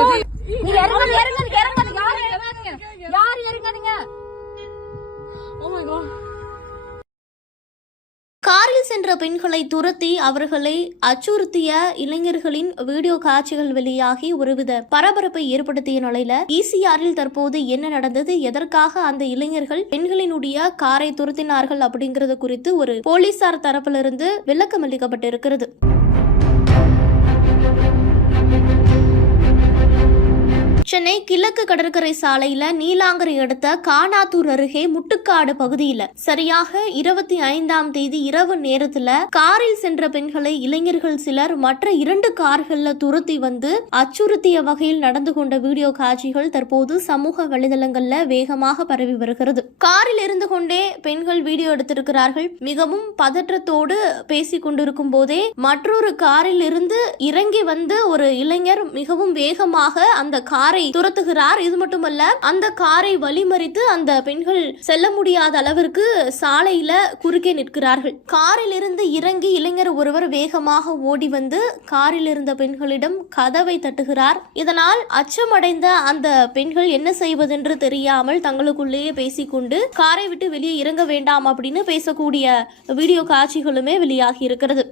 சொல்றது? நீங்க இறங்காது இறங்காது இறங்காது யாரு இறங்காதீங்க? யாரு இறங்காதீங்க? Oh. காரில் சென்ற பெண்களை துரத்தி அவர்களை அச்சுறுத்திய இளைஞர்களின் வீடியோ காட்சிகள் வெளியாகி ஒருவித பரபரப்பை ஏற்படுத்திய நிலையில ஈசிஆரில் தற்போது என்ன நடந்தது? எதற்காக அந்த இளைஞர்கள் பெண்களினுடைய காரை துரத்தினார்கள் அப்படிங்கறது குறித்து ஒரு போலீசார் தரப்பிலிருந்து விளக்கம் அளிக்கப்பட்டிருக்கிறது சென்னை கிழக்கு கடற்கரை சாலையில நீலாங்கரை அடுத்த கானாத்தூர் அருகே முட்டுக்காடு பகுதியில சரியாக இருபத்தி ஐந்தாம் தேதி இரவு நேரத்துல காரில் சென்ற பெண்களை இளைஞர்கள் சிலர் மற்ற இரண்டு கார்கள்ல துரத்தி வந்து அச்சுறுத்திய வகையில் நடந்து கொண்ட வீடியோ காட்சிகள் தற்போது சமூக வலைதளங்கள்ல வேகமாக பரவி வருகிறது. காரில் இருந்து கொண்டே பெண்கள் வீடியோ எடுத்திருக்கிறார்கள். மிகவும் பதற்றத்தோடு பேசிக் கொண்டிருக்கும் போதே மற்றொரு காரில் இருந்து இறங்கி வந்து ஒரு இளைஞர் மிகவும் வேகமாக அந்த காரை துரத்துகிறார். இது மட்டுமல்ல அந்த காரை வழிமறித்து அந்த பெண்கள் செல்ல முடியாத அளவிற்கு சாலையில குறுக்கே நிற்கிறார்கள். காரில் இருந்து இறங்கி இளைஞர் ஒருவர் வேகமாக ஓடி வந்து காரில் இருந்த பெண்களிடம் கதவை தட்டுகிறார். இதனால் அச்சமடைந்த அந்த பெண்கள் என்ன செய்வதென்று தெரியாமல் தங்களுக்குள்ளேயே பேசிக்கொண்டு காரை விட்டு வெளியே இறங்க வேண்டாம் அப்படின்னு பேசக்கூடிய வீடியோ காட்சிகளுமே வெளியாகி இருக்கிறது.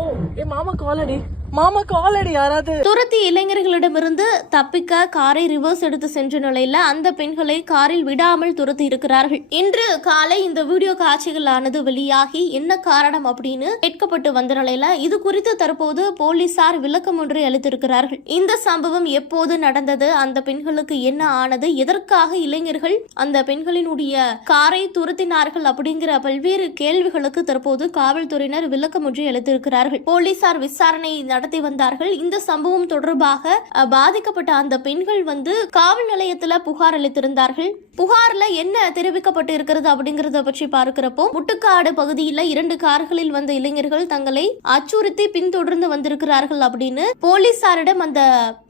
ஓ ஏ மாமா காலடி மாமா காலடி யாராவது. துரத்தி இளைஞர்களிடமிருந்து தப்பிக்க காரை ரிவர்ஸ் எடுத்து சென்ற நிலையில அந்த பெண்களை காரில் விடாமல் துரத்தி இருக்கிறார்கள். இன்று காலை இந்த வீடியோ காட்சிகளானது வெளியாகி என்ன காரணம் அப்படின்னு கேட்கப்பட்டு வந்த நிலையில இது குறித்து தற்போது போலீசார் விளக்கம் ஒன்றை அளித்திருக்கிறார்கள். இந்த சம்பவம் எப்போது நடந்தது? அந்த பெண்களுக்கு என்ன ஆனது? எதற்காக இளைஞர்கள் அந்த பெண்களினுடைய காரை துரத்தினார்கள் அப்படிங்கிற பல்வேறு கேள்விகளுக்கு தற்போது காவல்துறையினர் விளக்கம் ஒன்றை அளித்திருக்கிறார்கள். போலீசார் விசாரணை நடத்தி வந்தார்கள். இந்த சம்பவம் தொடர்பாக பாதிக்கப்பட்ட அந்த பெண்கள் வந்து காவல் நிலையத்துல புகார் அளித்திருந்தார்கள். புகார்ல என்ன தெரிவிக்கப்பட்டு இருக்கிறது அப்படிங்கறத பற்றி பார்க்கிறப்போ முட்டுக்காடு பகுதியில் இரண்டு கார்களில் வந்த இளைஞர்கள் தங்களை அச்சுறுத்தி பின்தொடர்ந்து வந்திருக்கிறார்கள் அப்படின்னு போலீசாரிடம் அந்த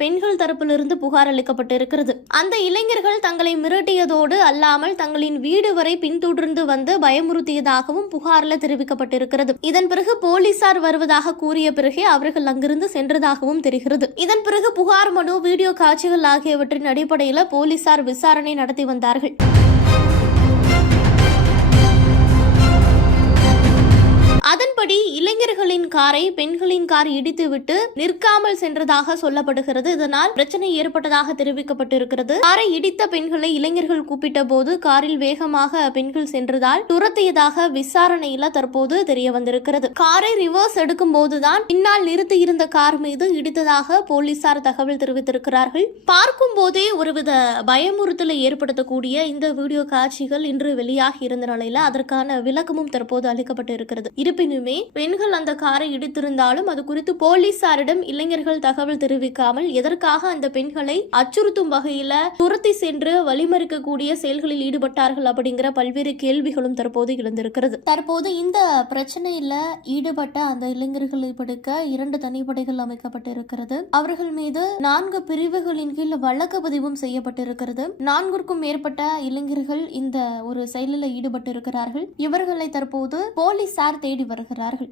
பெண்கள் தரப்பிலிருந்து புகார் அளிக்கப்பட்டு இருக்கிறது. அந்த இளைஞர்கள் தங்களை மிரட்டியதோடு அல்லாமல் தங்களின் வீடு வரை பின்தொடர்ந்து வந்து பயமுறுத்தியதாகவும் புகார்ல தெரிவிக்கப்பட்டிருக்கிறது. இதன் பிறகு போலீசார் வருவதாக கூறிய பிறகே அவர்கள் அங்கிருந்து சென்றதாகவும் தெரிகிறது. இதன் பிறகு புகார் மனு வீடியோ காட்சிகள் ஆகியவற்றின் அடிப்படையில் போலீசார் விசாரணை நடத்தி வந்தார்கள். அதன்படி இளைஞர்களின் காரை பெண்களின் கார் இடித்துவிட்டு நிற்காமல் சென்றதாக சொல்லப்படுகிறது. இதனால் பிரச்சனை ஏற்பட்டதாக தெரிவிக்கப்பட்டிருக்கிறது. காரை இடித்த பெண்களை இளைஞர்கள் கூப்பிட்ட போது காரில் வேகமாக பெண்கள் சென்றதால் துரத்தியதாக விசாரணையில தற்போது தெரிய வந்திருக்கிறது காரை ரிவர்ஸ் எடுக்கும் போதுதான் பின்னால் நிறுத்தி இருந்த கார் மீது இடித்ததாக போலீசார் தகவல் தெரிவித்திருக்கிறார்கள். பார்க்கும் போதே ஒருவித பயமுறுத்தலை ஏற்படுத்தக்கூடிய இந்த வீடியோ காட்சிகள் இன்று வெளியாகி இருந்த நிலையில அதற்கான விளக்கமும் தற்போது அளிக்கப்பட்டு இருக்கிறது இருப்பினும் பெண்கள் அந்த காரை இடித்திருந்தாலும் அது குறித்து போலீசாரிடம் இளைஞர்கள் தகவல் தெரிவிக்காமல் எதற்காக அந்த பெண்களை அச்சுறுத்தும் வகையில துரத்தி சென்று வழிமறிக்கக்கூடிய செயல்களில் ஈடுபட்டார்கள் அப்படிங்கிற பல்வேறு கேள்விகளும் தற்போது எழுந்திருக்கிறது. தற்போது இந்த பிரச்சனையில ஈடுபட்ட அந்த இளைஞர்களை பிடிக்க இரண்டு தனிப்படைகள் அமைக்கப்பட்டிருக்கிறது. அவர்கள் மீது நான்கு பிரிவுகளின் கீழ் வழக்கு பதிவும் செய்யப்பட்டிருக்கிறது. நான்கிற்கும் மேற்பட்ட இளைஞர்கள் இந்த ஒரு செயலில் ஈடுபட்டிருக்கிறார்கள். இவர்களை தற்போது போலீசார் தேடி வருகிறார்கள்.